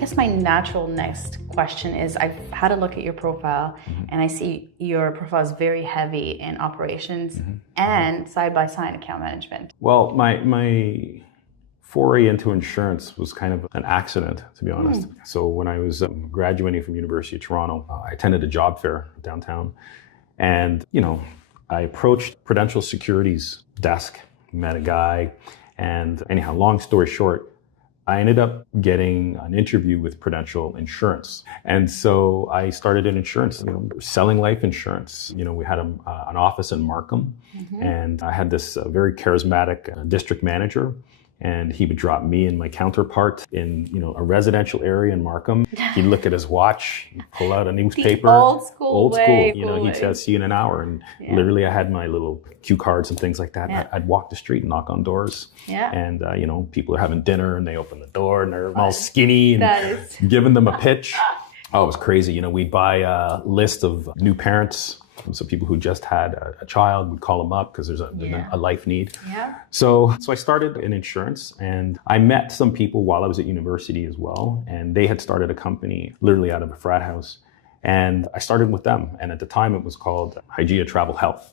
guess my natural next question is, I've had a look at your profile and I see your profile is very heavy in operations and side-by-side account management. Well, my foray into insurance was kind of an accident, to be honest. So when I was graduating from University of Toronto, I attended a job fair downtown. And, I approached Prudential Securities desk, met a guy, and anyhow, long story short, I ended up getting an interview with Credential Insurance. And so I started in insurance, selling life insurance. We had an office in Markham, and I had this very charismatic district manager. And he would drop me and my counterpart in, a residential area in Markham. He'd look at his watch, he'd pull out a newspaper. The old school way. He'd say, "I'll see you in an hour." And literally I had my little cue cards and things like that. I'd walk the street and knock on doors. And, people are having dinner and they open the door and they're all skinny and giving them a pitch. Oh, it was crazy. We'd buy a list of new parents. So people who just had a child, would call them up because there's a life need. So I started in insurance, and I met some people while I was at university as well. And they had started a company literally out of a frat house. And I started with them. And at the time it was called Hygeia Travel Health.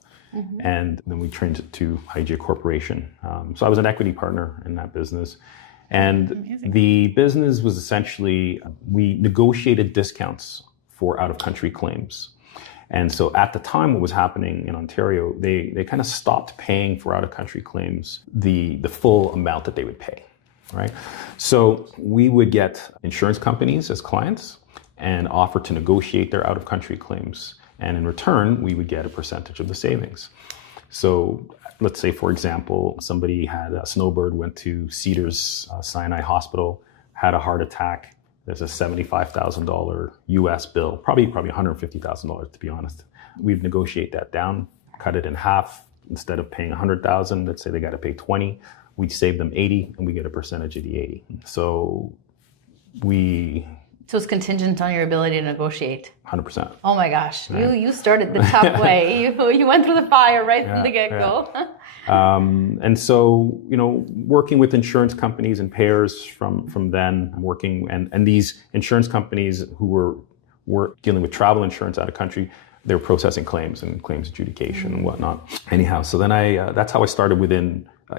And then we changed it to Hygeia Corporation. So I was an equity partner in that business. And the business was essentially, we negotiated discounts for out-of-country claims. And so at the time, what was happening in Ontario, they kind of stopped paying for out-of-country claims the full amount that they would pay, right? So we would get insurance companies as clients and offer to negotiate their out-of-country claims. And in return, we would get a percentage of the savings. So let's say, for example, somebody had a snowbird, went to Cedars Sinai Hospital, had a heart attack. There's a $75,000 US bill, probably $150,000 to be honest. We'd negotiate that down, cut it in half. Instead of paying $100,000, let's say they got to pay 20, we'd save them 80 and we get a percentage of the 80. So it's contingent on your ability to negotiate. 100%. Oh my gosh, you started the tough way. You went through the fire right from the get-go. And so, working with insurance companies and payers from then, working and these insurance companies who were dealing with travel insurance out of country, they were processing claims and claims adjudication and whatnot. Anyhow, so then that's how I started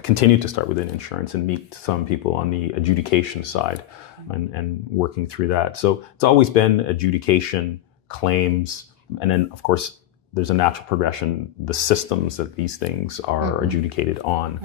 continued to start within insurance and meet some people on the adjudication side and working through that. So it's always been adjudication, claims, and then of course, there's a natural progression, the systems that these things are adjudicated on.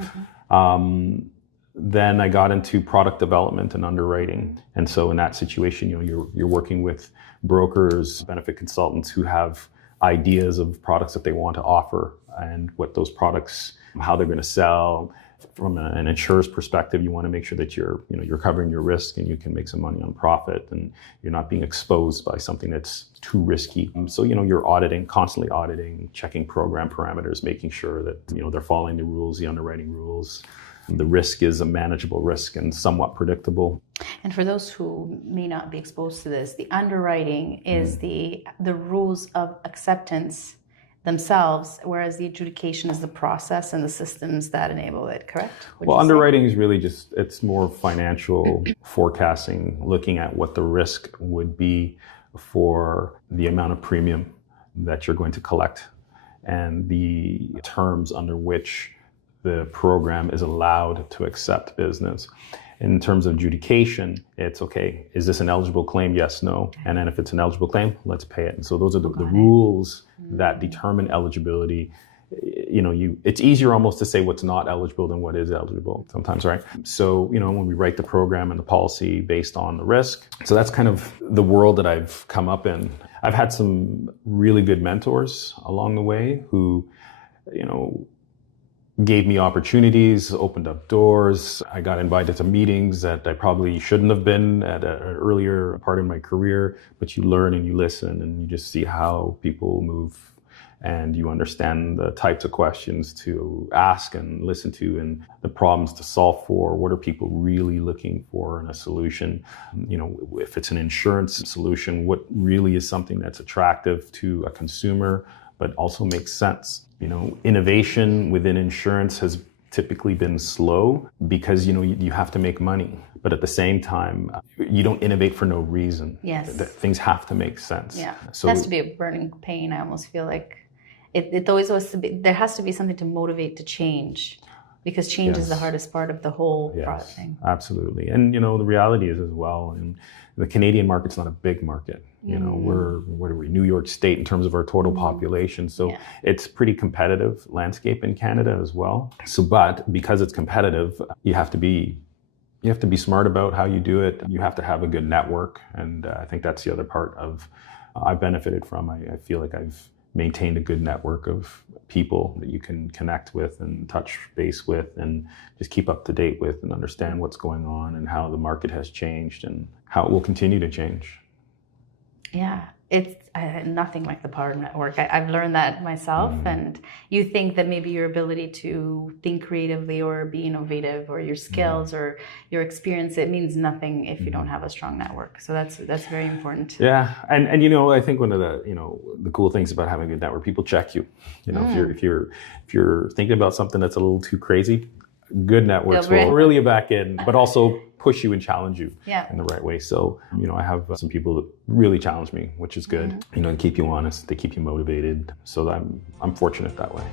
Then I got into product development and underwriting. And so in that situation, you're working with brokers, benefit consultants who have ideas of products that they want to offer and what those products, how they're going to sell. From an insurer's perspective, you want to make sure that you're covering your risk and you can make some money on profit and you're not being exposed by something that's too risky. So, you're constantly auditing, checking program parameters, making sure that, they're following the rules, the underwriting rules. The risk is a manageable risk and somewhat predictable. And for those who may not be exposed to this, the underwriting is the rules of acceptance themselves, whereas the adjudication is the process and the systems that enable it, correct? Well, underwriting is really it's more financial forecasting, looking at what the risk would be for the amount of premium that you're going to collect and the terms under which the program is allowed to accept business. In terms of adjudication, it's okay, is this an eligible claim? Yes, no. And then if it's an eligible claim, let's pay it. And so those are the rules that determine eligibility. It's easier almost to say what's not eligible than what is eligible sometimes, right? So, when we write the program and the policy based on the risk. So that's kind of the world that I've come up in. I've had some really good mentors along the way who, gave me opportunities, opened up doors. I got invited to meetings that I probably shouldn't have been at an earlier part of my career, but you learn and you listen and you just see how people move and you understand the types of questions to ask and listen to and the problems to solve for. What are people really looking for in a solution? If it's an insurance solution, what really is something that's attractive to a consumer, but also makes sense? Innovation within insurance has typically been slow because, you have to make money. But at the same time, you don't innovate for no reason. Yes. Things have to make sense. Yeah. So it has to be a burning pain. I almost feel like it always has to be, there has to be something to motivate to change, because change is the hardest part of the whole thing. Absolutely. And, the reality is as well, and the Canadian market's not a big market. We're, what are we, New York State in terms of our total population. So it's pretty competitive landscape in Canada as well. So, but because it's competitive, you have to be smart about how you do it. You have to have a good network. And I think that's the other part of I've benefited from. I feel like I've maintained a good network of people that you can connect with and touch base with and just keep up to date with and understand what's going on and how the market has changed and how it will continue to change. Yeah, it's nothing like the Power Network. I've learned that myself. And you think that maybe your ability to think creatively or be innovative or your skills or your experience, it means nothing if you don't have a strong network. So that's very important. Yeah, and I think one of the cool things about having a good network, people check you. If you're thinking about something that's a little too crazy, good networks will reel you back in, but also push you and challenge you in the right way. So, I have some people that really challenge me, which is good. They keep you honest, they keep you motivated. So I'm fortunate that way.